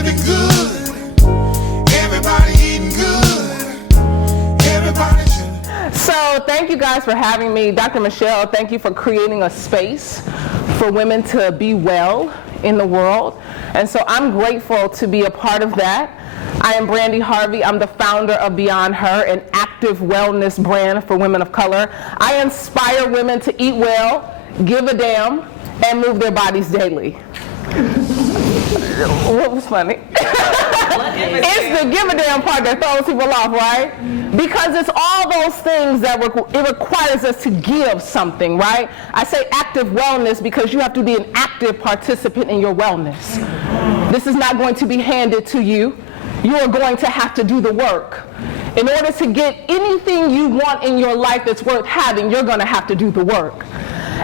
living good. Everybody eating good. Everybody chilling. So thank you guys for having me. Dr. Michelle, thank you for creating a space for women to be well in the world. And so I'm grateful to be a part of that. I am Brandi Havey. I'm the founder of Beyond Her, an active wellness brand for women of color. I inspire women to eat well, give a damn, and move their bodies daily. What was funny? It's the give a damn part that throws people off, right? Because it's all those things that it requires us to give something, right? I say active wellness because you have to be an active participant in your wellness. This is not going to be handed to you. You are going to have to do the work. In order to get anything you want in your life that's worth having, you're going to have to do the work.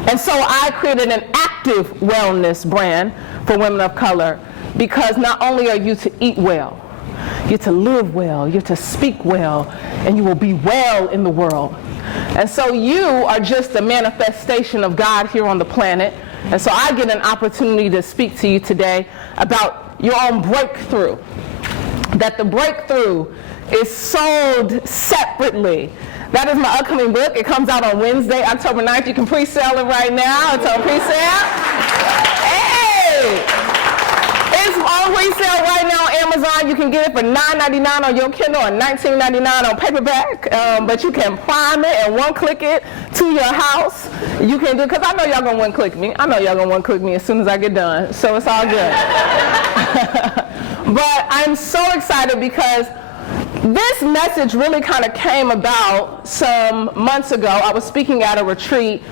And so I created an active wellness brand for women of color because not only are you to eat well, you're to live well, you're to speak well, and you will be well in the world. And so you are just a manifestation of God here on the planet. And so I get an opportunity to speak to you today about your own breakthrough. That the breakthrough is sold separately. That is my upcoming book. It comes out on Wednesday, October 9th. You can pre-sale it right now. It's on pre-sale. Hey! It's on pre-sale right now on Amazon. You can get it for $9.99 on your Kindle and $19.99 on paperback. But you can prime it and one-click it to your house. You can do, because I know y'all going to one-click me. I know y'all going to one-click me as soon as I get done. So it's all good. But I'm so excited because this message really kind of came about some months ago. I was speaking at a retreat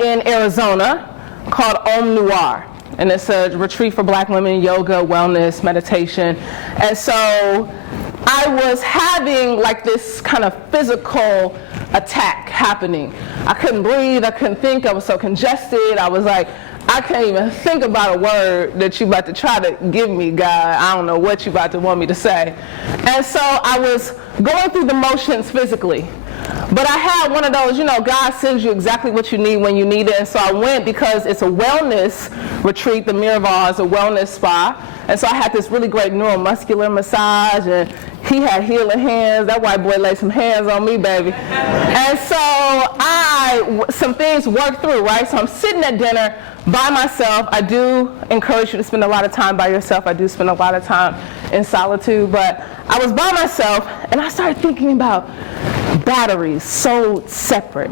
in Arizona called Om Noir. And it's a retreat for black women, yoga, wellness, meditation. And so I was having like this kind of physical attack happening. I couldn't breathe, I couldn't think, I was so congested. I was like, I can't even think about a word that you about to try to give me, God. I don't know what you about to want me to say. And so I was going through the motions physically. But I had one of those, God sends you exactly what you need when you need it. And so I went because it's a wellness retreat. The Miraval is a wellness spa. And so I had this really great neuromuscular massage, and he had healing hands. That white boy laid some hands on me, baby. And so some things worked through, right? So I'm sitting at dinner by myself. I do encourage you to spend a lot of time by yourself. I do spend a lot of time in solitude, but I was by myself, and I started thinking about batteries sold separate.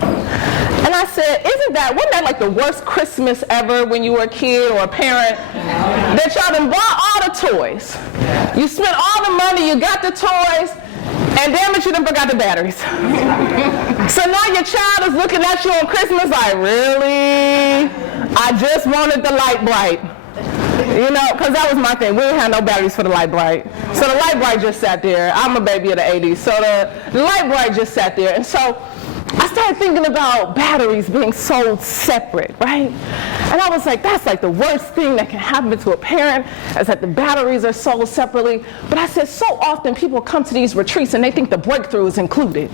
And I said, wasn't that like the worst Christmas ever when you were a kid or a parent? That y'all done bought all the toys. You spent all the money, you got the toys, and damn it, you done forgot the batteries. So now your child is looking at you on Christmas like, really? I just wanted the light bright. Because that was my thing. We didn't have no batteries for the light bright. So the light bright just sat there. I'm a baby of the 80s. So the light bright just sat there. And so I started thinking about batteries being sold separate, right? And I was like, that's like the worst thing that can happen to a parent, is that the batteries are sold separately. But I said, so often people come to these retreats and they think the breakthrough is included.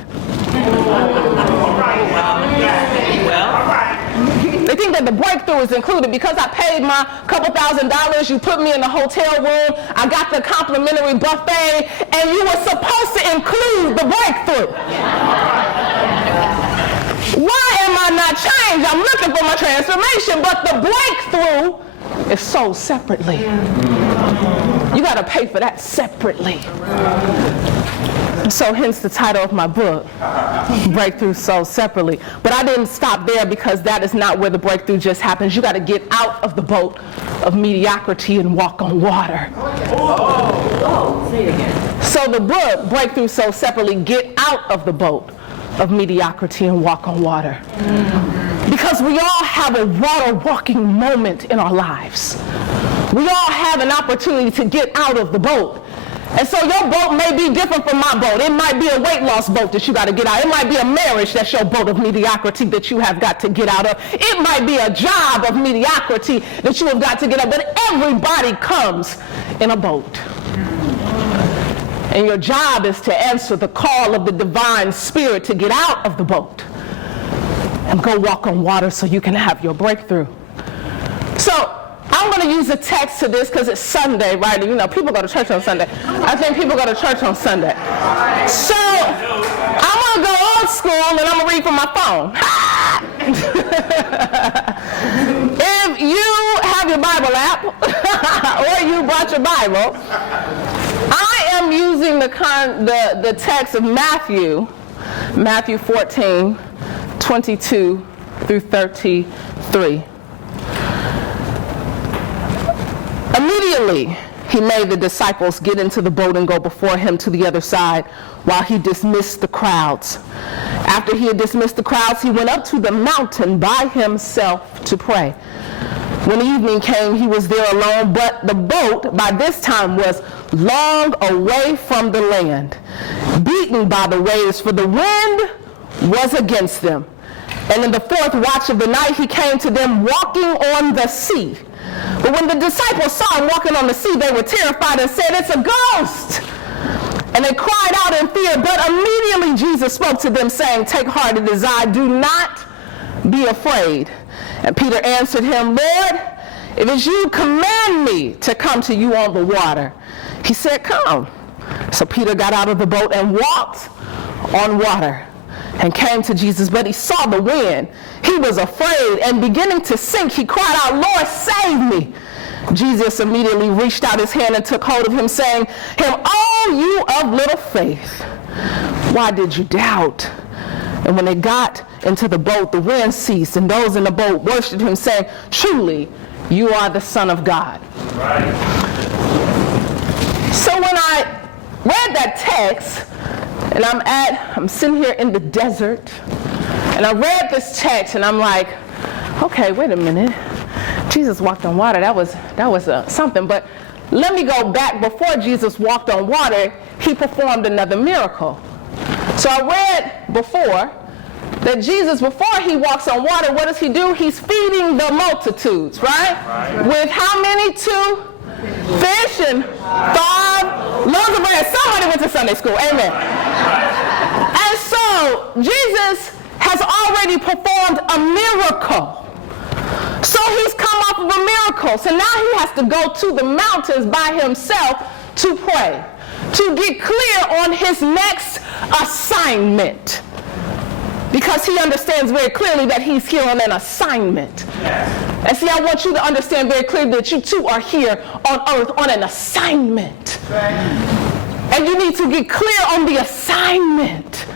They think that the breakthrough is included because I paid my couple $1,000, you put me in the hotel room, I got the complimentary buffet, and you were supposed to include the breakthrough. Why am I not changed? I'm looking for my transformation, but the breakthrough is sold separately. You got to pay for that separately. So hence the title of my book, Breakthrough Sold Separately. But I didn't stop there because that is not where the breakthrough just happens. You got to get out of the boat of mediocrity and walk on water. Say it again. So the book, Breakthrough Sold Separately, get out of the boat of mediocrity and walk on water. Because we all have a water walking moment in our lives. We all have an opportunity to get out of the boat. And so your boat may be different from my boat. It might be a weight loss boat that you got to get out. It might be a marriage that's your boat of mediocrity that you have got to get out of. It might be a job of mediocrity that you have got to get out of. But everybody comes in a boat. And your job is to answer the call of the divine spirit to get out of the boat and go walk on water so you can have your breakthrough. So I'm going to use a text to this because it's Sunday, right? And, you know, people go to church on Sunday. I think people go to church on Sunday. So I'm going to go old school and I'm going to read from my phone. If you have your Bible app or you brought your Bible, I am using the text of Matthew 14, 22 through 33. Immediately, he made the disciples get into the boat and go before him to the other side while he dismissed the crowds. After he had dismissed the crowds, he went up to the mountain by himself to pray. When evening came, he was there alone, but the boat by this time was long away from the land, beaten by the waves, for the wind was against them. And in the fourth watch of the night, he came to them walking on the sea. But when the disciples saw him walking on the sea, they were terrified and said, "It's a ghost!" And they cried out in fear. But immediately Jesus spoke to them, saying, "Take heart, it is I. Do not be afraid." And Peter answered him, "Lord, if it's you, command me to come to you on the water." He said, "Come." So Peter got out of the boat and walked on water and came to Jesus, but he saw the wind. He was afraid, and beginning to sink, he cried out, "Lord, save me." Jesus immediately reached out his hand and took hold of him, saying, "Oh, you of little faith, why did you doubt?" And when they got into the boat, the wind ceased, and those in the boat worshiped him, saying, "Truly, you are the Son of God." Right. So when I read that text, and I'm sitting here in the desert, and I read this text, and I'm like, okay, wait a minute. Jesus walked on water. That was something. But let me go back. Before Jesus walked on water, he performed another miracle. So I read before that Jesus, before he walks on water, what does he do? He's feeding the multitudes, right? With how many? 2 fish and 5 loaves of bread. Somebody went to Sunday school. Amen. And so Jesus has already performed a miracle. So he's come off of a miracle. So now he has to go to the mountains by himself to pray, to get clear on his next assignment. Because he understands very clearly that he's here on an assignment. And see, I want you to understand very clearly that you too are here on earth on an assignment. And you need to get clear on the assignment.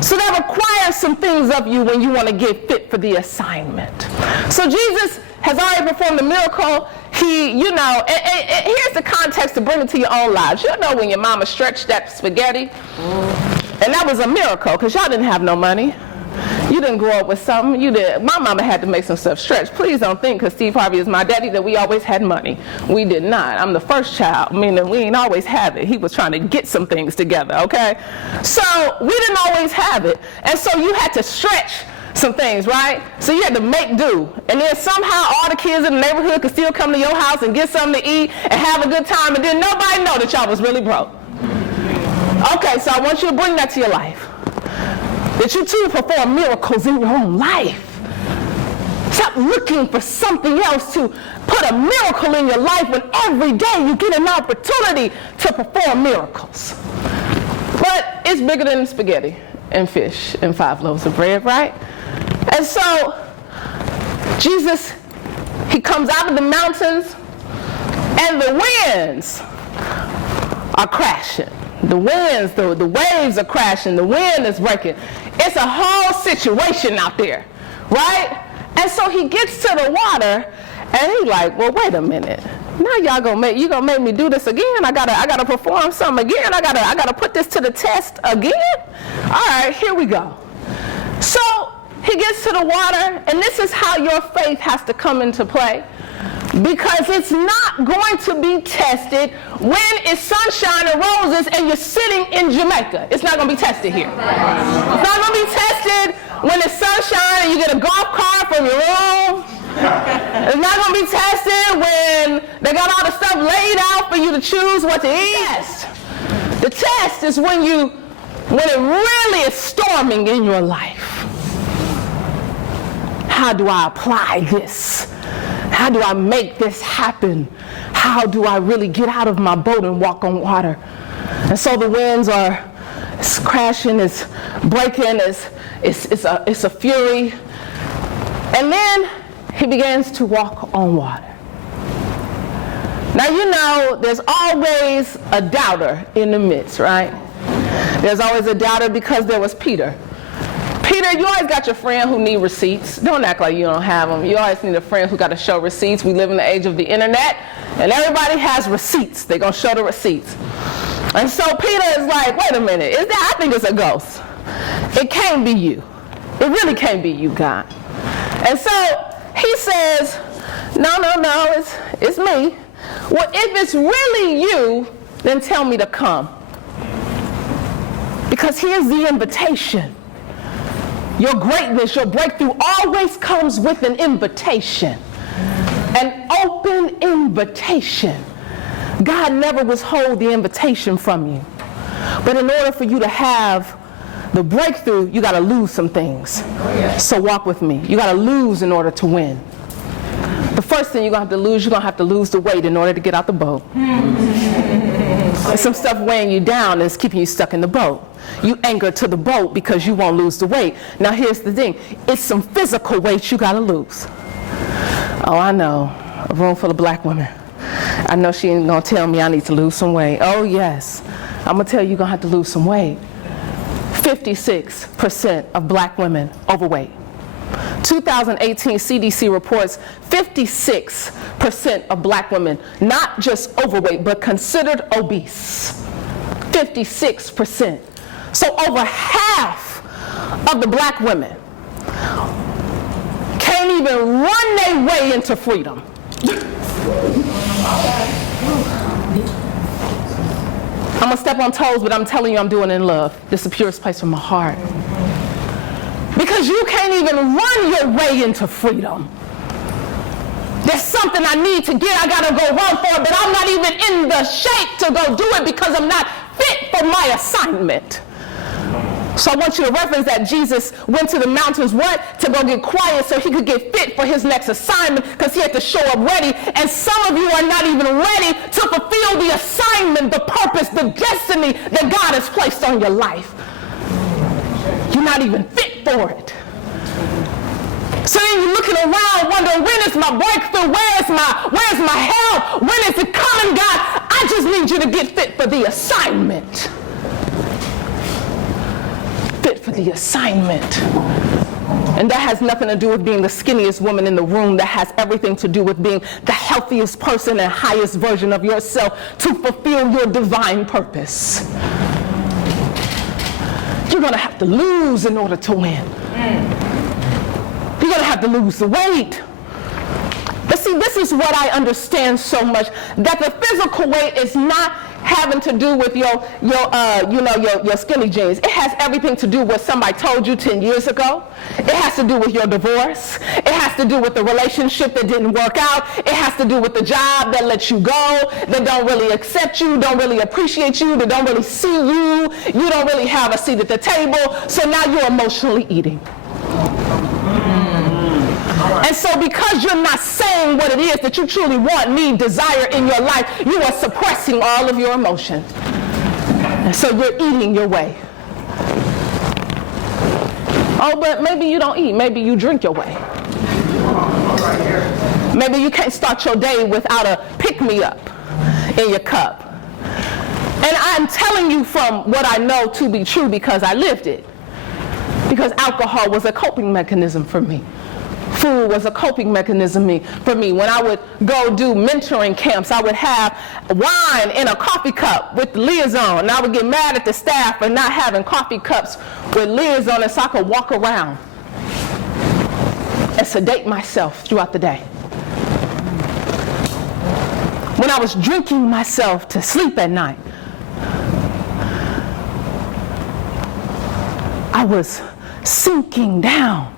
So that requires some things of you when you want to get fit for the assignment. So Jesus has already performed the miracle. He, you know, and here's the context to bring it to your own lives. You know when your mama stretched that spaghetti? And that was a miracle because y'all didn't have no money. You didn't grow up with something. You did. My mama had to make some stuff stretch. Please don't think because Steve Harvey is my daddy that we always had money. We did not. I'm the first child, meaning we ain't always have it. He was trying to get some things together, okay? So we didn't always have it. And so you had to stretch some things, right? So you had to make do. And then somehow all the kids in the neighborhood could still come to your house and get something to eat and have a good time, and then nobody know that y'all was really broke. Okay, so I want you to bring that to your life. That you too perform miracles in your own life. Stop looking for something else to put a miracle in your life when every day you get an opportunity to perform miracles. But it's bigger than spaghetti and fish and 5 loaves of bread, right? And so Jesus, he comes out of the mountains and the winds are crashing. The winds, the waves are crashing, the wind is breaking. It's a whole situation out there, right? And so he gets to the water and he's like, well, wait a minute. Now y'all gonna make me do this again? I gotta perform something again. I gotta put this to the test again? All right, here we go. So he gets to the water, and this is how your faith has to come into play. Because it's not going to be tested when it's sunshine and roses and you're sitting in Jamaica. It's not going to be tested here. It's not going to be tested when it's sunshine and you get a golf cart from your room. It's not going to be tested when they got all the stuff laid out for you to choose what to eat. The test is when it really is storming in your life. How do I apply this How do I make this happen? How do I really get out of my boat and walk on water? And so the winds are crashing, it's breaking, it's a fury. And then he begins to walk on water. Now you know there's always a doubter in the midst, right? There's always a doubter because there was Peter. Peter, you always got your friend who need receipts. Don't act like you don't have them. You always need a friend who got to show receipts. We live in the age of the internet, and everybody has receipts. They're going to show the receipts. And so Peter is like, wait a minute, I think it's a ghost. It can't be you. It really can't be you, God. And so he says, no, it's me. Well, if it's really you, then tell me to come. Because here's the invitation. Your greatness, your breakthrough always comes with an invitation. An open invitation. God never withhold the invitation from you. But in order for you to have the breakthrough, you got to lose some things. So walk with me. You got to lose in order to win. The first thing you're going to have to lose, you're going to have to lose the weight in order to get out the boat. There's some stuff weighing you down that's keeping you stuck in the boat. You anchor to the boat because you won't lose the weight. Now here's the thing. It's some physical weight you got to lose. Oh, I know. A room full of black women. I know she ain't going to tell me I need to lose some weight. Oh, yes. I'm going to tell you you're going to have to lose some weight. 56% of black women overweight. 2018 CDC reports 56% of black women, not just overweight, but considered obese. 56%. So over half of the black women can't even run their way into freedom. I'm going to step on toes, but I'm telling you I'm doing it in love. This is the purest place from my heart. Because you can't even run your way into freedom. There's something I need to get, I gotta go run for it, but I'm not even in the shape to go do it because I'm not fit for my assignment. So I want you to reference that Jesus went to the mountains, what? To go get quiet so he could get fit for his next assignment because he had to show up ready. And some of you are not even ready to fulfill the assignment, the purpose, the destiny that God has placed on your life. You're not even fit for it. So then you're looking around wondering, when is my breakthrough? Where's my help? When is it coming, God? I just need you to get fit for the assignment. Fit for the assignment. And that has nothing to do with being the skinniest woman in the room. That has everything to do with being the healthiest person and highest version of yourself to fulfill your divine purpose. You're going to have to lose in order to win. You're going to have to lose the weight. But see, this is what I understand so much, that the physical weight is not having to do with your skinny jeans. It has everything to do with what somebody told you 10 years ago. It has to do with your divorce. It has to do with the relationship that didn't work out. It has to do with the job that let you go, that don't really accept you, don't really appreciate you, that don't really see you. You don't really have a seat at the table. So now you're emotionally eating. And so because you're not saying what it is that you truly want, need, desire in your life, you are suppressing all of your emotion. And so you're eating your way. Oh, but maybe you don't eat. Maybe you drink your way. Maybe you can't start your day without a pick-me-up in your cup. And I'm telling you from what I know to be true because I lived it. Because alcohol was a coping mechanism for me. Food was a coping mechanism for me. When I would go do mentoring camps, I would have wine in a coffee cup with the lids on. And I would get mad at the staff for not having coffee cups with lids on it so I could walk around and sedate myself throughout the day. When I was drinking myself to sleep at night, I was sinking down.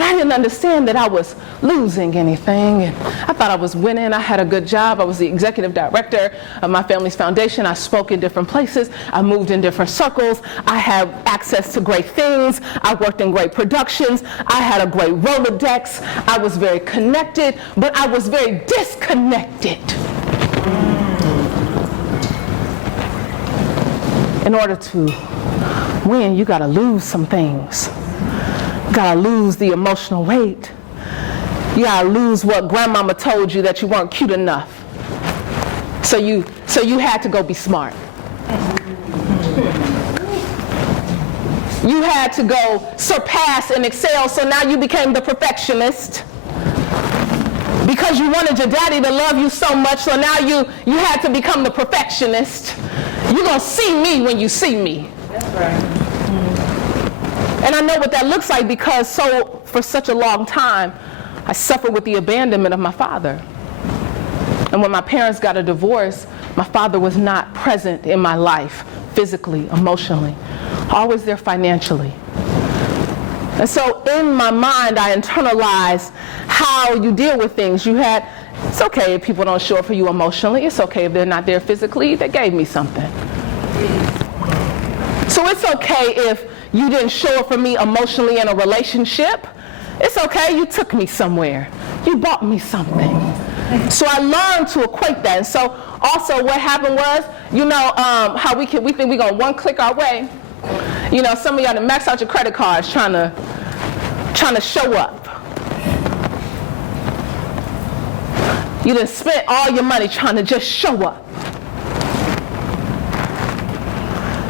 But I didn't understand that I was losing anything, and I thought I was winning. I had a good job. I was the executive director of my family's foundation. I spoke in different places. I moved in different circles. I had access to great things. I worked in great productions. I had a great Rolodex. I was very connected, but I was very disconnected. In order to win, you gotta lose some things. You gotta lose the emotional weight. You gotta lose what grandmama told you that you weren't cute enough. So you had to go be smart. You had to go surpass and excel, so now you became the perfectionist. Because you wanted your daddy to love you so much, so now you had to become the perfectionist. You're gonna see me when you see me. That's right. And I know what that looks like because for such a long time, I suffered with the abandonment of my father. And when my parents got a divorce, my father was not present in my life, physically, emotionally, always there financially. And so in my mind, I internalized how you deal with things. It's okay if people don't show up for you emotionally. It's okay if they're not there physically. They gave me something. So it's okay if you didn't show up for me emotionally in a relationship. It's okay, you took me somewhere. You bought me something. So I learned to equate that. And so also what happened was, how we think we're going to one click our way. Some of y'all to max out your credit cards trying to show up. You done spent all your money trying to just show up.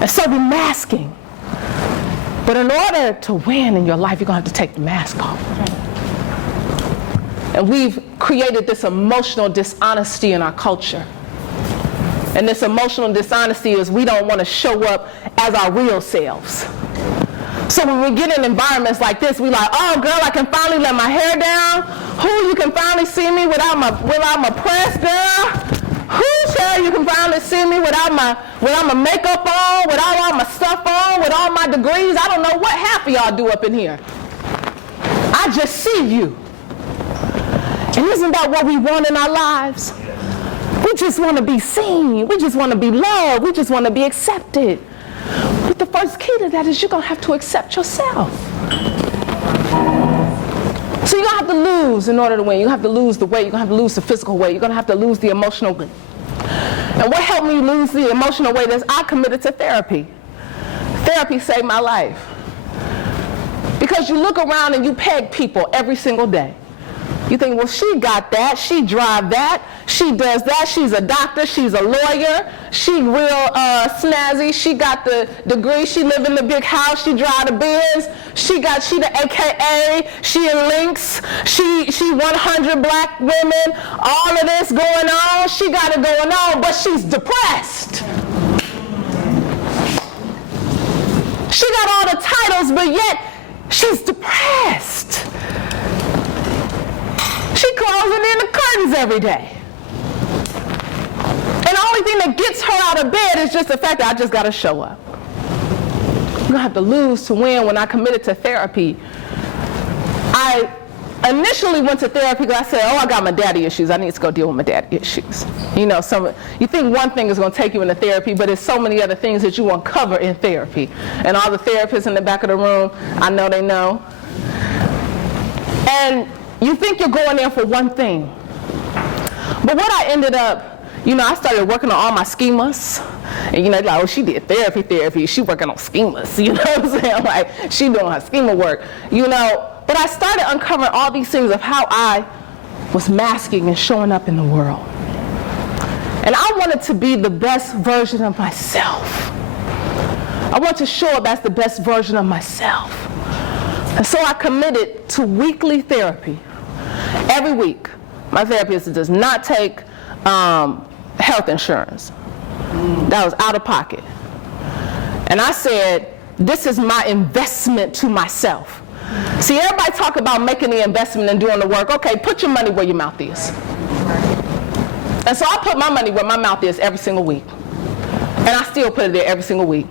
And so we're masking. But in order to win in your life, you're going to have to take the mask off. And we've created this emotional dishonesty in our culture. And this emotional dishonesty is we don't want to show up as our real selves. So when we get in environments like this, we like, oh girl, I can finally let my hair down. You can finally see me without my press, girl. Child, you can finally see me without my makeup on, without all my stuff on, with all my degrees. I don't know what half of y'all do up in here. I just see you. And isn't that what we want in our lives? We just want to be seen. We just want to be loved. We just want to be accepted. But the first key to that is you're going to have to accept yourself. So you're going to have to lose in order to win. You're going to have to lose the weight. You're going to have to lose the physical weight. You're going to have to lose the emotional weight. And what helped me lose the emotional weight is I committed to therapy. Therapy saved my life. Because you look around and you peg people every single day. You think, well, she got that, she drive that, she does that, she's a doctor, she's a lawyer, she real snazzy, she got the degree, she live in the big house, she drive the Benz, she the AKA, she in Lynx, she 100 black women, all of this going on, she got it going on, but she's depressed. She got all the titles, but yet she's depressed. She closing in the curtains every day. And the only thing that gets her out of bed is just the fact that I just got to show up. I'm going to have to lose to win. When I committed to therapy, I initially went to therapy because I said, I got my daddy issues. I need to go deal with my daddy issues. You think one thing is going to take you into therapy, but there's so many other things that you uncover in therapy. And all the therapists in the back of the room, I know they know. And you think you're going there for one thing. But what I ended up, I started working on all my schemas. And she did therapy. She working on schemas. You know what I'm saying? Like, she doing her schema work. But I started uncovering all these things of how I was masking and showing up in the world. And I wanted to be the best version of myself. I want to show up as the best version of myself. And so I committed to weekly therapy. Every week. My therapist does not take health insurance. That was out of pocket. And I said, this is my investment to myself. See, everybody talk about making the investment and doing the work. Okay, put your money where your mouth is. And so I put my money where my mouth is every single week. And I still put it there every single week.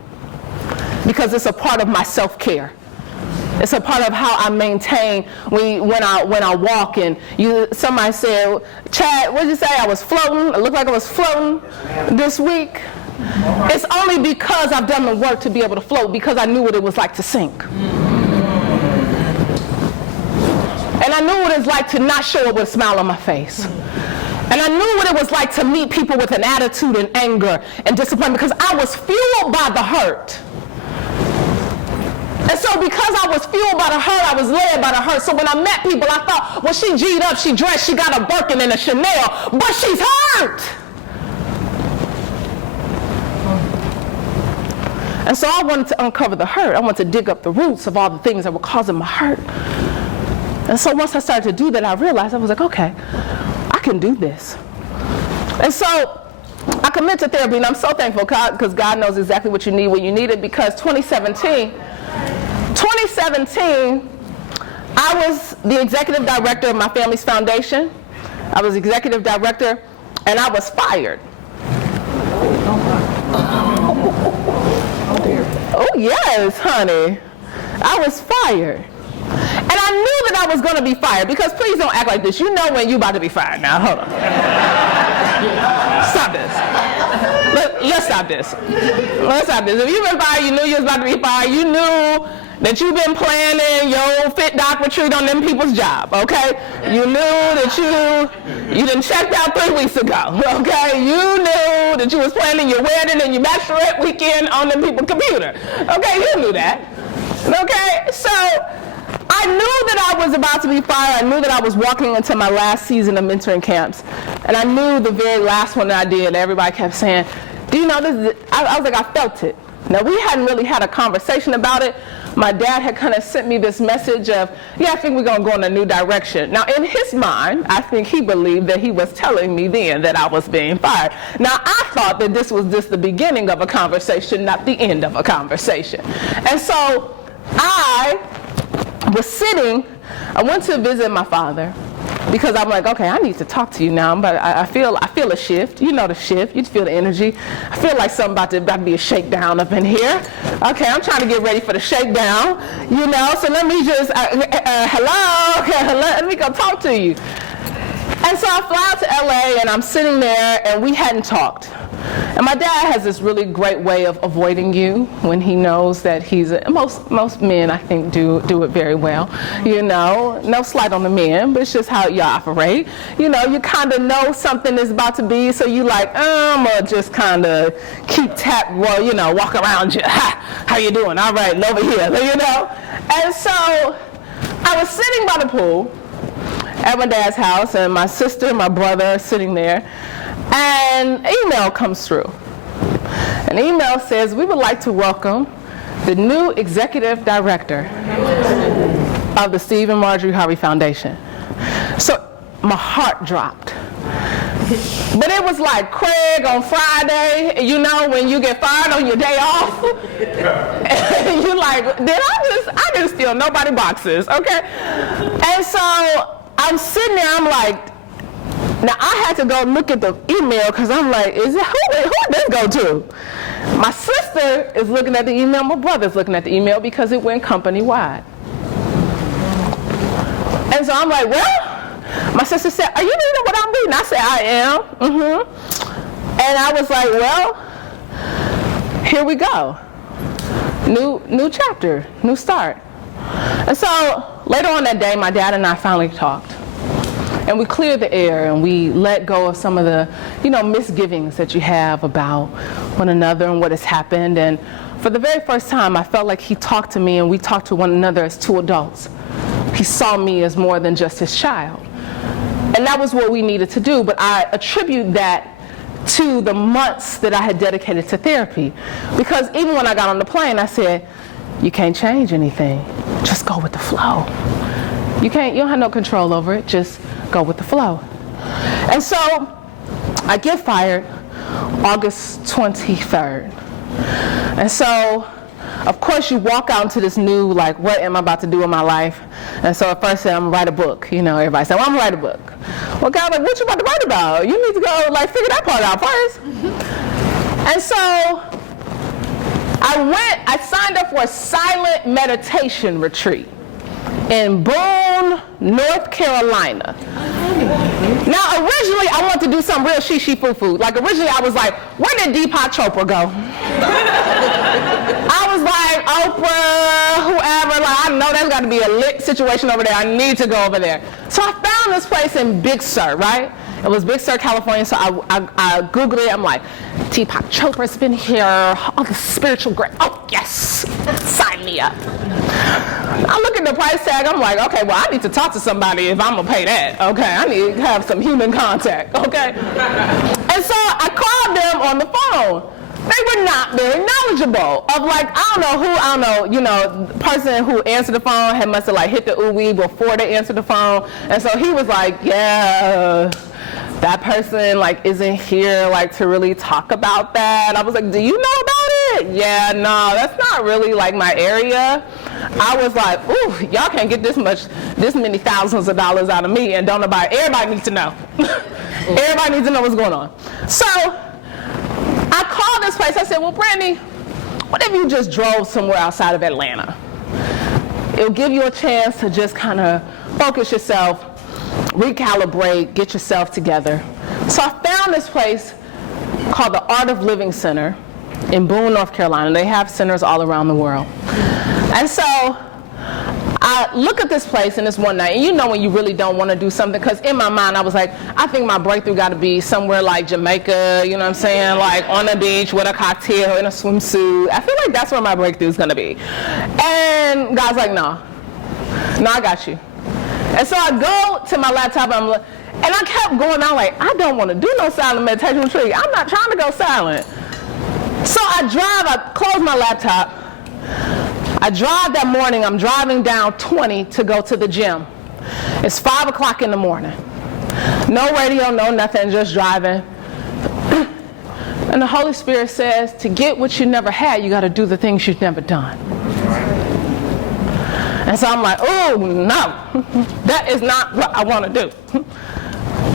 Because it's a part of my self-care. It's a part of how I maintain when I walk. And somebody said, Chad, what did you say? I was floating. It looked like I was floating this week. It's only because I've done the work to be able to float, because I knew what it was like to sink. And I knew what it was like to not show up with a smile on my face. And I knew what it was like to meet people with an attitude and anger and disappointment, because I was fueled by the hurt. And so because I was fueled by the hurt, I was led by the hurt. So when I met people, I thought, well, she G'd up, she dressed, she got a Birkin and a Chanel, but she's hurt. And so I wanted to uncover the hurt. I wanted to dig up the roots of all the things that were causing my hurt. And so once I started to do that, I realized, I was like, okay, I can do this. And so I committed to therapy, and I'm so thankful because God knows exactly what you need when you need it, because 2017, I was the executive director of my family's foundation. I was executive director, and I was fired. Oh yes, honey. I was fired. And I knew that I was going to be fired, because please don't act like this. You know when you're about to be fired. Now, hold on. Stop this. Let's stop this. Let's stop this. If you've been fired, you knew you was about to be fired. You knew that you've been planning your fit doc retreat on them people's job, okay? You knew that you done checked out 3 weeks ago, okay? You knew that you was planning your wedding and your bachelorette weekend on them people's computer, okay? You knew that, okay? So I knew that I was about to be fired. I knew that I was walking into my last season of mentoring camps, and I knew the very last one that I did, everybody kept saying, do you know this? I was like, I felt it. Now, we hadn't really had a conversation about it. My dad had kind of sent me this message of, yeah, I think we're going to go in a new direction. Now, in his mind, I think he believed that he was telling me then that I was being fired. Now, I thought that this was just the beginning of a conversation, not the end of a conversation. And so I was sitting, I went to visit my father, because I'm like, okay, I need to talk to you now, but I feel a shift. You know the shift. You feel the energy. I feel like something about to be a shakedown up in here. Okay, I'm trying to get ready for the shakedown, you know, so let me just, hello, okay, let me go talk to you. And so I fly out to LA, and I'm sitting there, and we hadn't talked. And my dad has this really great way of avoiding you when he knows that most men, I think, do it very well. You know, no slight on the men, but it's just how you operate. You know, you kind of know something is about to be, so you like, or just kind of walk around you. Ha, how you doing? All right, over here, you know. And so I was sitting by the pool at my dad's house, and my sister and my brother are sitting there. And an email comes through. An email says, we would like to welcome the new executive director of the Steve and Marjorie Harvey Foundation. So my heart dropped. But it was like Craig on Friday, you know, when you get fired on your day off. And you're like, I didn't steal nobody boxes, okay? And so I'm sitting there, I'm like, now I had to go look at the email, because I'm like, who did this go to? My sister is looking at the email, my brother's looking at the email, because it went company-wide. And so I'm like, well, my sister said, are you reading what I'm reading? I said, I am. And I was like, well, here we go. New chapter, new start. And so later on that day, my dad and I finally talked. And we cleared the air, and we let go of some of the, misgivings that you have about one another and what has happened. And for the very first time, I felt like he talked to me, and we talked to one another as two adults. He saw me as more than just his child. And that was what we needed to do. But I attribute that to the months that I had dedicated to therapy. Because even when I got on the plane, I said, you can't change anything. Just go with the flow. You don't have no control over it. Just go with the flow. And so I get fired August 23rd. And so, of course, you walk out into this new, like, what am I about to do in my life? And so at first I said, I'm going to write a book. Everybody said, well, I'm going to write a book. Well, God, like, what you about to write about? You need to go, figure that part out first. And so I signed up for a silent meditation retreat in Boone, North Carolina. Now, originally, I wanted to do some real she-foo-foo. Like, originally, I was like, where did Deepak Chopra go? I was like, Oprah, whoever, like, I know there's got to be a lit situation over there. I need to go over there. So I found this place in Big Sur, right? It was Big Sur, California, so I Googled it. I'm like, Deepak Chopra's been here, all the spiritual great. Oh, yes, sign me up. I look at the price tag, I'm like, okay, well, I need to talk to somebody if I'm gonna pay that, okay? I need to have some human contact, okay? And so I called them on the phone. They were not very knowledgeable of like, the person who answered the phone must have like hit the ooh-wee before they answered the phone. And so he was like, yeah, that person like isn't here like to really talk about that. I was like, do you know about it? Yeah, no, that's not really like my area. I was like, ooh, y'all can't get this many thousands of dollars out of me, and everybody needs to know. Everybody needs to know what's going on. So I called this place. I said, well, Brandi, what if you just drove somewhere outside of Atlanta? It'll give you a chance to just kind of focus yourself, recalibrate, get yourself together. So I found this place called the Art of Living Center in Boone, North Carolina. They have centers all around the world. And so I look at this place in this one night, and you know when you really don't want to do something, because in my mind I was like, I think my breakthrough got to be somewhere like Jamaica, you know what I'm saying, like on the beach with a cocktail in a swimsuit. I feel like that's where my breakthrough is going to be. And God's like, no, I got you. And so I go to my laptop, and I kept going out like, I don't want to do no silent meditation retreat. I'm not trying to go silent. So I close my laptop. I drive that morning. I'm driving down 20 to go to the gym. It's 5 o'clock in the morning. No radio, no nothing, just driving. And the Holy Spirit says, to get what you never had, you got to do the things you've never done. And so I'm like, oh, no, that is not what I want to do.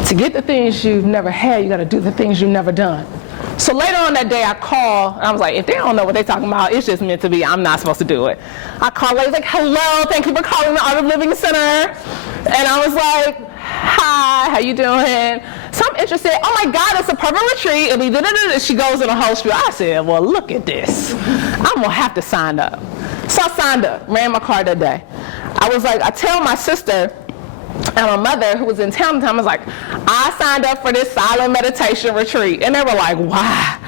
To get the things you've never had, you got to do the things you've never done. So later on that day, I called, and I was like, if they don't know what they're talking about, it's just meant to be. I'm not supposed to do it. I called, I was like, hello, thank you for calling the Art of Living Center. And I was like, hi, how you doing? So I'm interested. Oh my God, it's a perfect retreat. It'll be da-da-da-da. She goes in a whole spiel. I said, well, look at this. I'm going to have to sign up. So I signed up, ran my card that day. I was like, I tell my sister and my mother, who was in town at the time, I was like, I signed up for this silent meditation retreat. And they were like, why?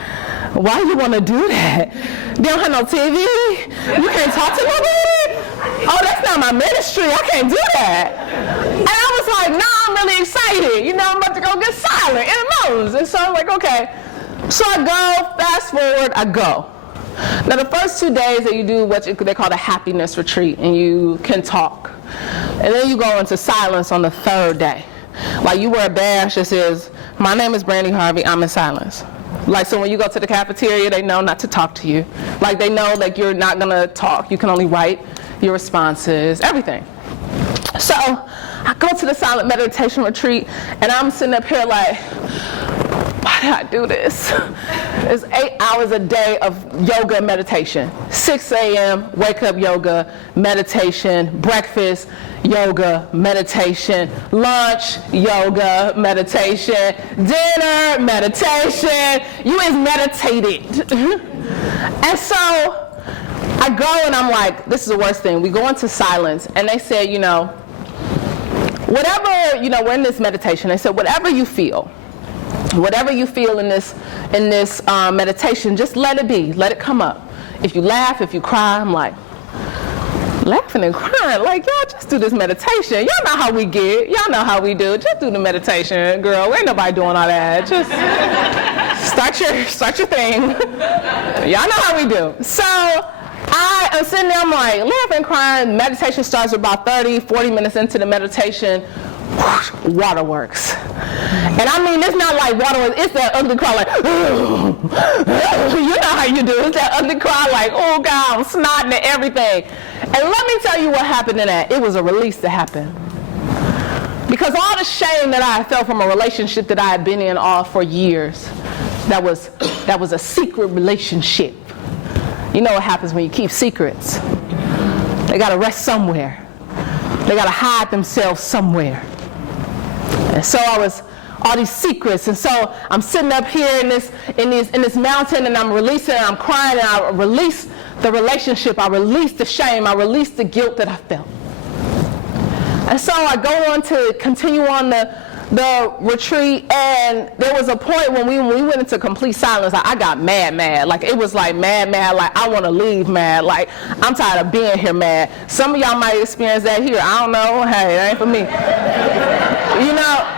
Why do you want to do that? They don't have no TV? You can't talk to nobody? Oh, that's not my ministry. I can't do that. And I was like, I'm really excited. I'm about to go get silent in the mountains. And so I'm like, okay. So I go, fast forward, I go. Now, the first 2 days that you do what they call a happiness retreat, and you can talk. And then you go into silence on the third day. Like, you wear a badge that says, my name is Brandi Harvey, I'm in silence. Like, so when you go to the cafeteria, they know not to talk to you. Like, they know like you're not going to talk. You can only write your responses, everything. So I go to the silent meditation retreat, and I'm sitting up here like, why did I do this? It's 8 hours a day of yoga and meditation. 6 a.m., wake up yoga, meditation, breakfast, yoga, meditation, lunch, yoga, meditation, dinner, meditation. You is meditated. And so I go and I'm like, this is the worst thing. We go into silence, and they said, whatever, we're in this meditation. They said, whatever you feel in this meditation, just let it be, let it come up. If you laugh, if you cry, I'm like, laughing and crying, like, y'all just do this meditation. Y'all know how we get, y'all know how we do. Just do the meditation, girl. Ain't nobody doing all that. Just start your thing. Y'all know how we do. So I am sitting there, I'm like, laughing, crying. Meditation starts about 30-40 minutes into the meditation. Whoosh, waterworks. And I mean, it's not like waterworks, it's that ugly cry like, you know how you do. It's that ugly cry like, oh God, I'm snotting and everything. And let me tell you what happened in that. It was a release that happened. Because all the shame that I felt from a relationship that I had been in all for years, that was a secret relationship. You know what happens when you keep secrets. They got to rest somewhere. They got to hide themselves somewhere. And so all these secrets, and so I'm sitting up here in this mountain, and I'm releasing, and I'm crying, and I release the relationship, I release the shame, I release the guilt that I felt. And so I go on to continue on the retreat, and there was a point when we went into complete silence. Like, I got mad. Like, it was like mad, like I want to leave mad. Like, I'm tired of being here mad. Some of y'all might experience that here. I don't know. Hey, it ain't for me. You know?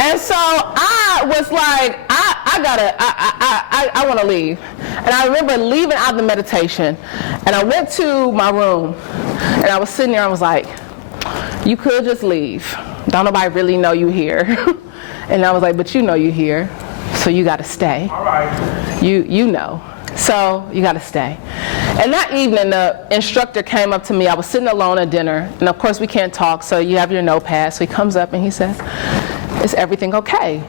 and so I was like, I want to leave. And I remember leaving out the meditation, and I went to my room, and I was sitting there, and I was like, you could just leave. Don't nobody really know you here. And I was like, but you know you here, so you got to stay. All right. You know. So you got to stay. And that evening, the instructor came up to me. I was sitting alone at dinner, and of course we can't talk, so you have your notepad. So he comes up and he says, is everything okay?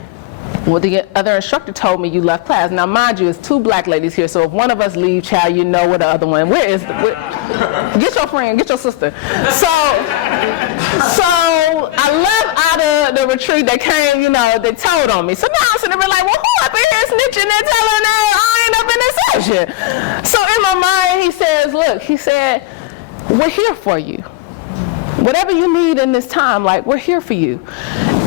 Well, the other instructor told me you left class. Now, mind you, it's 2 black ladies here, so if one of us leave, child, you know where the other one. Get your friend, get your sister. So I left out of the retreat. They came, they told on me. So now I'm sitting there like, well, who up in here snitching and telling that I ain't up in this session? So in my mind, he says, look, he said, we're here for you. Whatever you need in this time, like, we're here for you.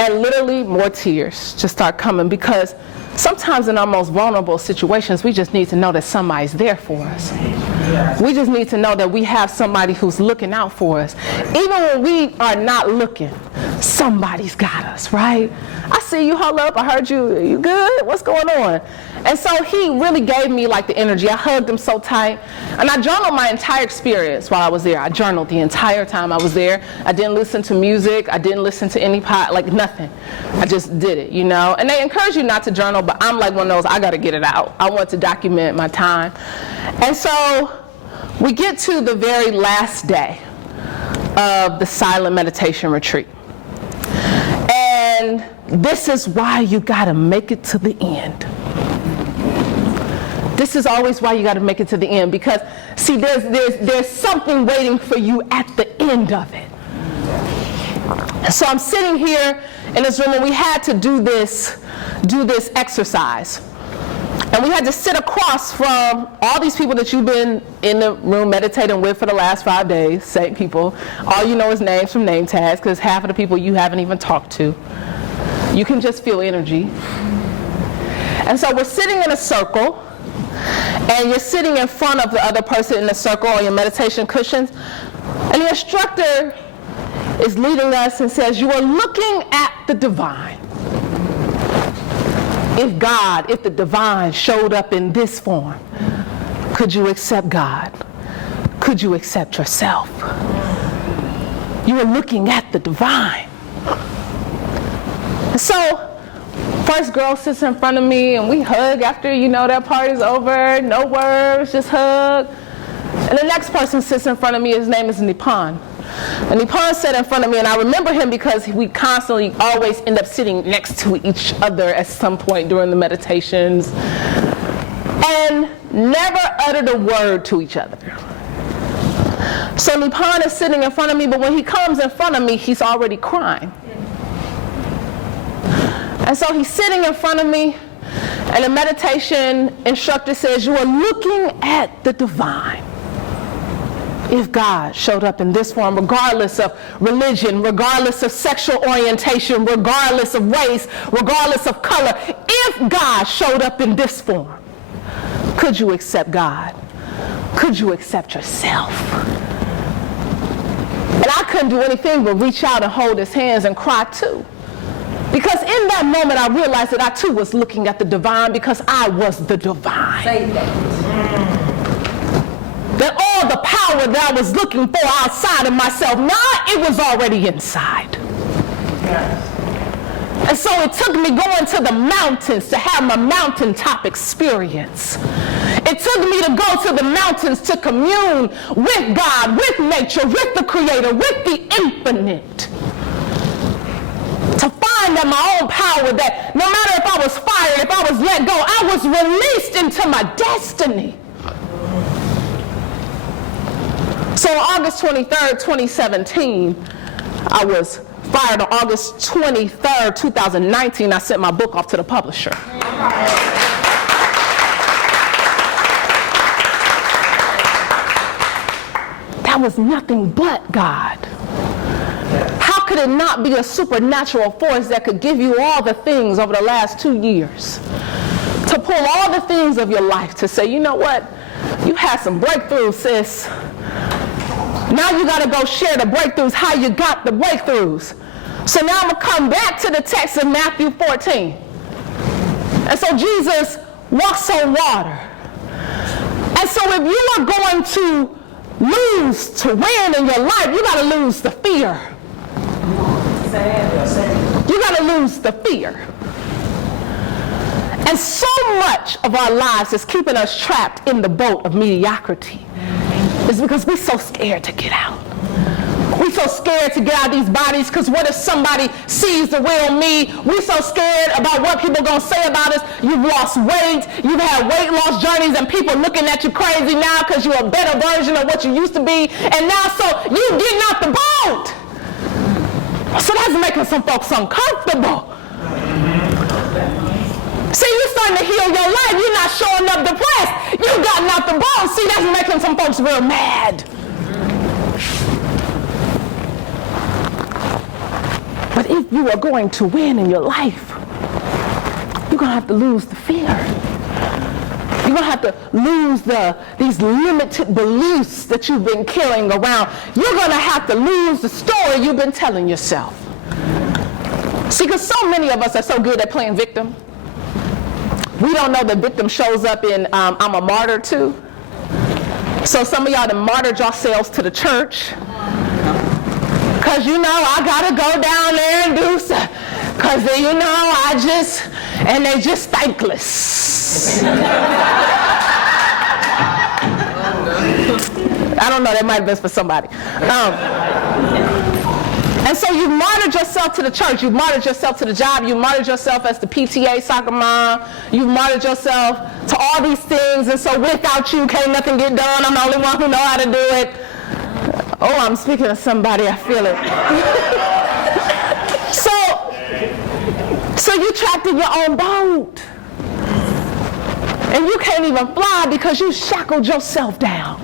And literally more tears just start coming, because sometimes in our most vulnerable situations, we just need to know that somebody's there for us. We just need to know that we have somebody who's looking out for us. Even when we are not looking, somebody's got us, right? I see you, hold up, I heard you, you good? What's going on? And so he really gave me like the energy. I hugged him so tight. And I journaled my entire experience while I was there. I journaled the entire time I was there. I didn't listen to music. I didn't listen to any like nothing. I just did it, And they encourage you not to journal, but I'm like one of those, I got to get it out. I want to document my time. And so we get to the very last day of the silent meditation retreat. And this is why you got to make it to the end. This is always why you got to make it to the end, because see, there's something waiting for you at the end of it. And so I'm sitting here in this room, and we had to do this exercise. And we had to sit across from all these people that you've been in the room meditating with for the last 5 days, same people. All you know is names from name tags, because half of the people you haven't even talked to. You can just feel energy. And so we're sitting in a circle, and you're sitting in front of the other person in the circle on your meditation cushions, and the instructor is leading us and says, you are looking at the divine. If the divine showed up in this form, could you accept God? Could you accept yourself? You are looking at the divine. And so, first girl sits in front of me, and we hug after, that party's over. No words, just hug. And the next person sits in front of me. His name is Nipan. And Nipan sat in front of me, and I remember him because we constantly always end up sitting next to each other at some point during the meditations, and never uttered a word to each other. So Nipan is sitting in front of me, but when he comes in front of me, he's already crying. And so he's sitting in front of me, and the meditation instructor says, you are looking at the divine. If God showed up in this form, regardless of religion, regardless of sexual orientation, regardless of race, regardless of color, if God showed up in this form, could you accept God? Could you accept yourself? And I couldn't do anything but reach out and hold his hands and cry too. Because in that moment I realized that I too was looking at the divine, because I was the divine. Say that. That all the power that I was looking for outside of myself, now it was already inside. Yes. And so it took me going to the mountains to have my mountaintop experience. It took me to go to the mountains to commune with God, with nature, with the Creator, with the infinite. To find learned that my own power, that no matter if I was fired, if I was let go, I was released into my destiny. So on August 23rd, 2017, I was fired. On August 23rd, 2019, I sent my book off to the publisher. That was nothing but God. How could it not be a supernatural force that could give you all the things over the last 2 years? To pull all the things of your life to say, you know what? You had some breakthroughs, sis. Now you got to go share the breakthroughs, how you got the breakthroughs. So now I'm going to come back to the text of Matthew 14. And so Jesus walks on water. And so if you are going to lose to win in your life, you got to lose the fear. You got to lose the fear. And so much of our lives is keeping us trapped in the boat of mediocrity. It's because we're so scared to get out. We're so scared to get out of these bodies because what if somebody sees the real me? We're so scared about what people are going to say about us. You've lost weight. You've had weight loss journeys and people looking at you crazy now because you're a better version of what you used to be. And now so you getting out the boat. So that's making some folks uncomfortable. See, you're starting to heal your life. You're not showing up depressed. You've gotten out the boat. See, that's making some folks real mad. But if you are going to win in your life, you're going to have to lose the fear. You're going to have to lose these limited beliefs that you've been carrying around. You're going to have to lose the story you've been telling yourself. See, because so many of us are so good at playing victim. We don't know the victim shows up in I'm a Martyr too. So some of y'all done martyred yourselves to the church. Because you know, I got to go down there and do stuff. Because you know, and they just thankless. I don't know, that might have been for somebody. And so you martyred yourself to the church, you martyred yourself to the job, you martyred yourself as the PTA soccer mom, you martyred yourself to all these things, and so without you can't nothing get done. I'm the only one who know how to do it. Oh, I'm speaking to somebody, I feel it. So you trapped in your own boat. And you can't even fly because you shackled yourself down.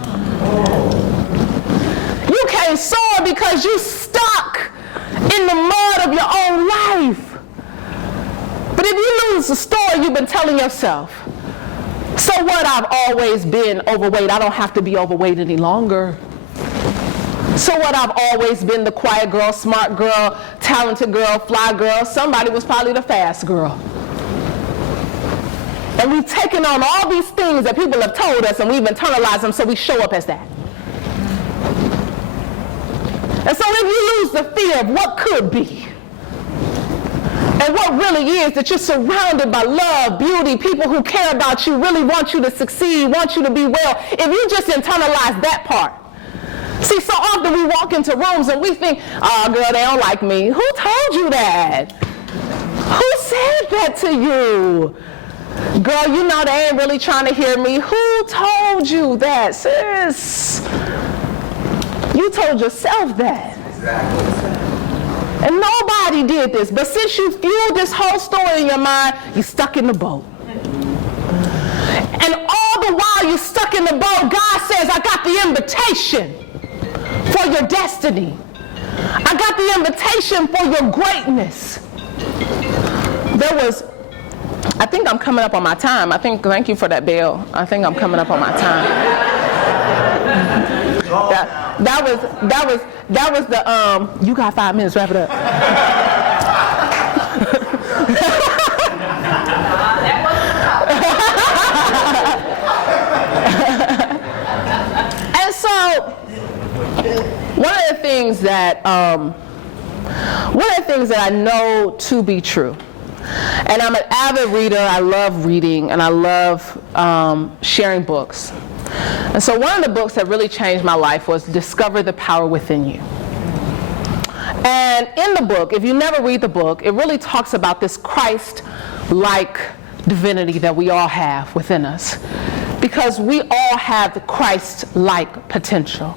You can't soar because you stuck in the mud of your own life. But if you lose the story you've been telling yourself, so what, I've always been overweight, I don't have to be overweight any longer. So what, I've always been the quiet girl, smart girl, talented girl, fly girl. Somebody was probably the fast girl. And we've taken on all these things that people have told us and we've internalized them so we show up as that. And so if you lose the fear of what could be, and what really is that you're surrounded by love, beauty, people who care about you, really want you to succeed, want you to be well, if you just internalize that part. See, so often we walk into rooms and we think, oh girl, they don't like me. Who told you that? Who said that to you? Girl, you know they ain't really trying to hear me. Who told you that, sis? You told yourself that. Exactly. And nobody did this. But since you fueled this whole story in your mind, you're stuck in the boat. And all the while you're stuck in the boat, God says, I got the invitation for your destiny. I got the invitation for your greatness. I think I'm coming up on my time. Thank you for that bell. I think I'm coming up on my time. That was the, you got 5 minutes, wrap it up. And so, one of the things that I know to be true, and I'm an avid reader, I love reading, and I love sharing books. And so one of the books that really changed my life was Discover the Power Within You. And in the book, if you never read the book, it really talks about this Christ-like divinity that we all have within us. Because we all have the Christ-like potential.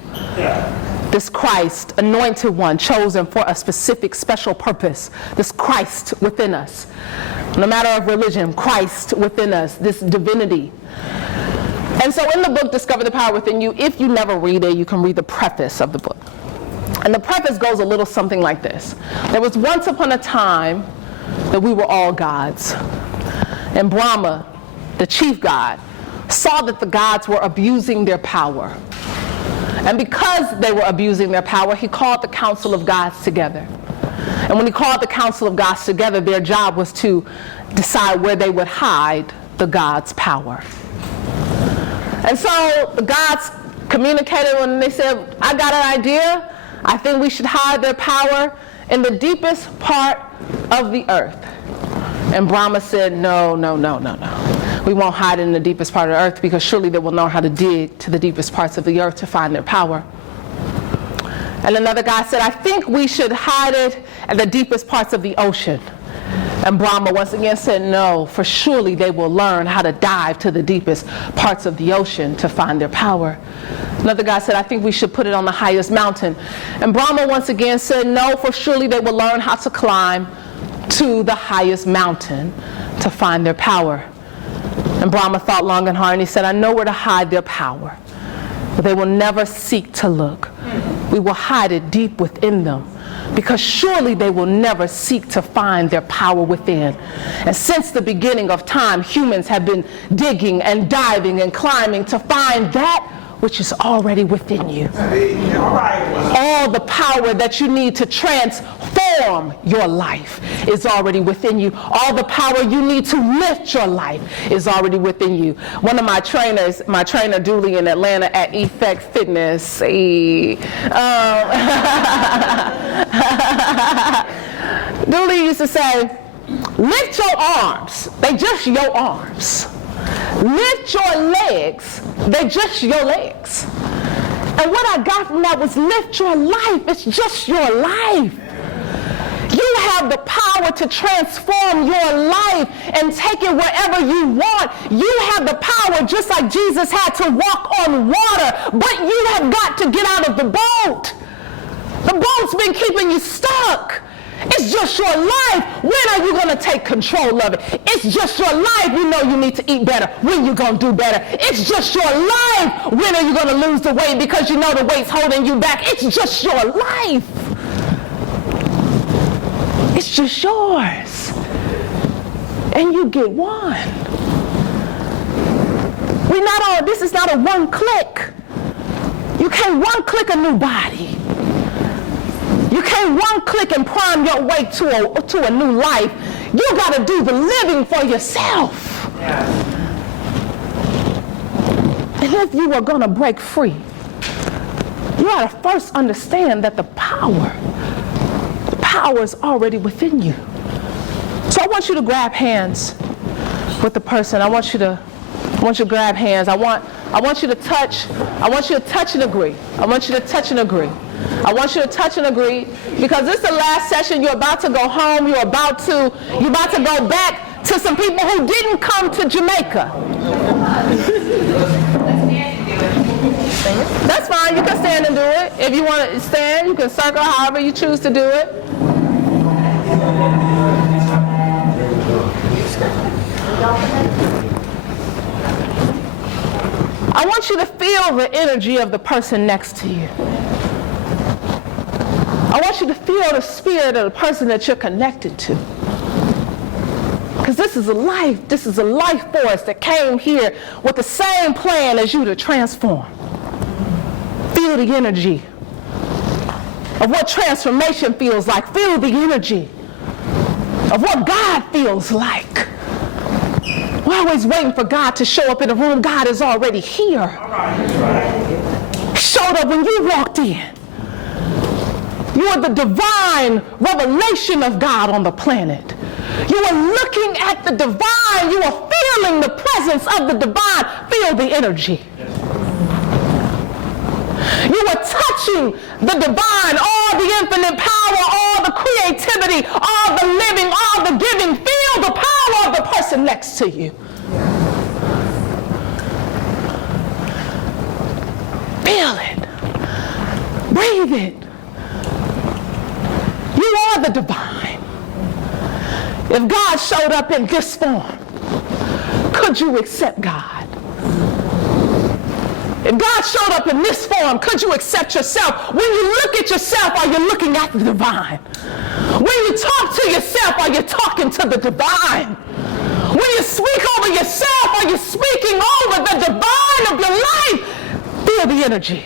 This Christ, anointed one, chosen for a specific, special purpose. This Christ within us. No matter of religion, Christ within us, this divinity. And so in the book, Discover the Power Within You, if you never read it, you can read the preface of the book. And the preface goes a little something like this. There was once upon a time that we were all gods. And Brahma, the chief god, saw that the gods were abusing their power. And because they were abusing their power, he called the council of gods together. And when he called the council of gods together, their job was to decide where they would hide the gods' power. And so the gods communicated when they said, I got an idea. I think we should hide their power in the deepest part of the earth. And Brahma said, no. We won't hide it in the deepest part of the earth, because surely they will know how to dig to the deepest parts of the earth to find their power. And another guy said, I think we should hide it at the deepest parts of the ocean. And Brahma once again said, no, for surely they will learn how to dive to the deepest parts of the ocean to find their power. Another guy said, I think we should put it on the highest mountain. And Brahma once again said, no, for surely they will learn how to climb to the highest mountain to find their power. And Brahma thought long and hard, and he said, I know where to hide their power, but they will never seek to look. We will hide it deep within them, because surely they will never seek to find their power within. And since the beginning of time, humans have been digging and diving and climbing to find that which is already within you. All the power that you need to transform your life is already within you. All the power you need to lift your life is already within you. One of my trainers, my trainer Dooley in Atlanta at Effect Fitness, Dooley used to say, lift your arms, they just your arms. Lift your legs, they just your legs. And what I got from that was lift your life, it's just your life. You have the power to transform your life and take it wherever you want. You have the power, just like Jesus had to walk on water, but you have got to get out of the boat. The boat's been keeping you stuck. It's just your life. When are you going to take control of it? It's just your life. You know you need to eat better. When you going to do better? It's just your life. When are you going to lose the weight because you know the weight's holding you back? It's just your life. It's just yours. And you get one. This is not a one click. You can't one click a new body. You can't one click and prime your way to a new life. You got to do the living for yourself. Yeah. And if you are going to break free, you got to first understand that the power is already within you. So I want you to grab hands with the person. I want you to grab hands. I want you to touch. I want you to touch and agree. I want you to touch and agree. I want you to touch and agree, because this is the last session. You're about to go home. You're about to go back to some people who didn't come to Jamaica. That's fine. You can stand and do it. If you want to stand, you can circle however you choose to do it. I want you to feel the energy of the person next to you. I want you to feel the spirit of the person that you're connected to. Because this is a life force that came here with the same plan as you to transform. Feel the energy of what transformation feels like. Feel the energy of what God feels like. We're always waiting for God to show up in the room. God is already here. Showed up when you walked in. You are the divine revelation of God on the planet. You are looking at the divine. You are feeling the presence of the divine. Feel the energy. You are touching the divine, all the infinite power, all breathing, all the living, all the giving. Feel the power of the person next to you. Feel it. Breathe it. You are the divine. If God showed up in this form, could you accept God? If God showed up in this form, could you accept yourself? When you look at yourself, are you looking at the divine? When you talk to yourself, are you talking to the divine? When you speak over yourself, are you speaking over the divine of your life? Feel the energy.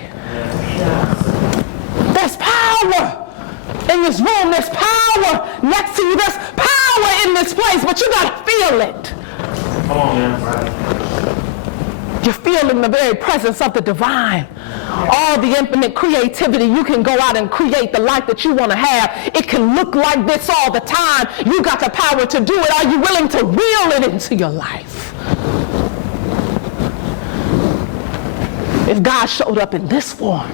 There's power in this room. There's power next to you. There's power in this place, but you got to feel it. Come on, man. You're feeling the very presence of the divine. All the infinite creativity. You can go out and create the life that you want to have. It can look like this all the time. You got the power to do it. Are you willing to reel it into your life? If God showed up in this form,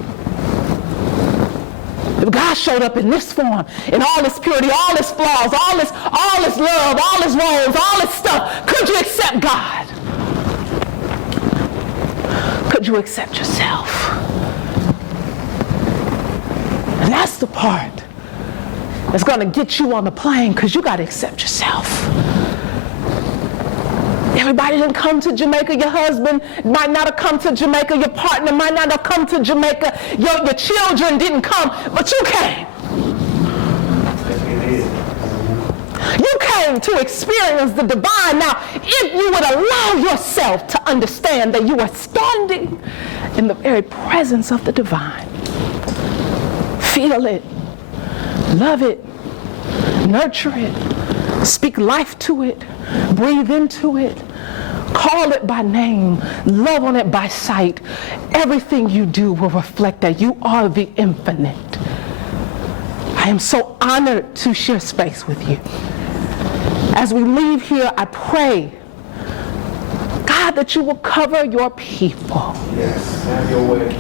if God showed up in this form, in all his purity, all his flaws, all his love, all his roles, all his stuff, could you accept God? Could you accept yourself? And that's the part that's going to get you on the plane, because you got to accept yourself. Everybody didn't come to Jamaica. Your husband might not have come to Jamaica. Your partner might not have come to Jamaica. Your children didn't come, but you came. You came to experience the divine. Now, if you would allow yourself to understand that you are standing in the very presence of the divine, feel it, love it, nurture it, speak life to it, breathe into it, call it by name, love on it by sight. Everything you do will reflect that you are the infinite. I am so honored to share space with you. As we leave here, I pray, God, that you will cover your people. Yes, have your way.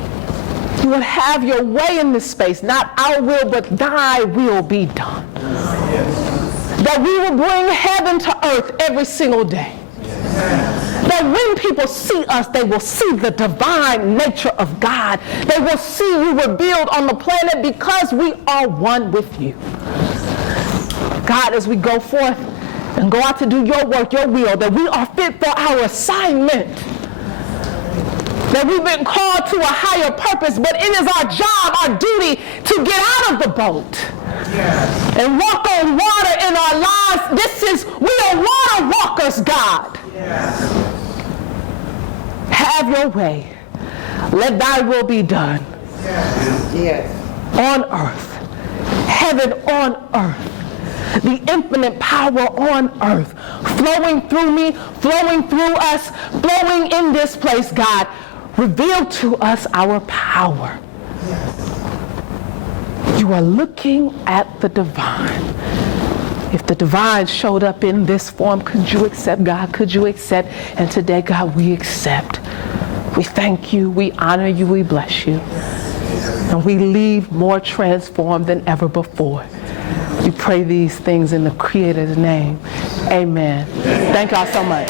You will have your way in this space. Not our will, but thy will be done. Yes. That we will bring heaven to earth every single day. Yes. That when people see us, they will see the divine nature of God. They will see you revealed on the planet because we are one with you. God, as we go forth and go out to do your work, your will, that we are fit for our assignment. That we've been called to a higher purpose, but it is our job, our duty to get out of the boat. Yes. And walk on water in our lives. We are water walkers, God. Yes. Have your way. Let thy will be done. Yes. Yes. On earth. Heaven on earth. The infinite power on earth. Flowing through me, flowing through us, flowing in this place, God. Reveal to us our power. Yes. You are looking at the divine. If the divine showed up in this form, could you accept, God? Could you accept? And today, God, we accept. We thank you, we honor you, we bless you. And we leave more transformed than ever before. We pray these things in the Creator's name. Amen. Thank y'all so much.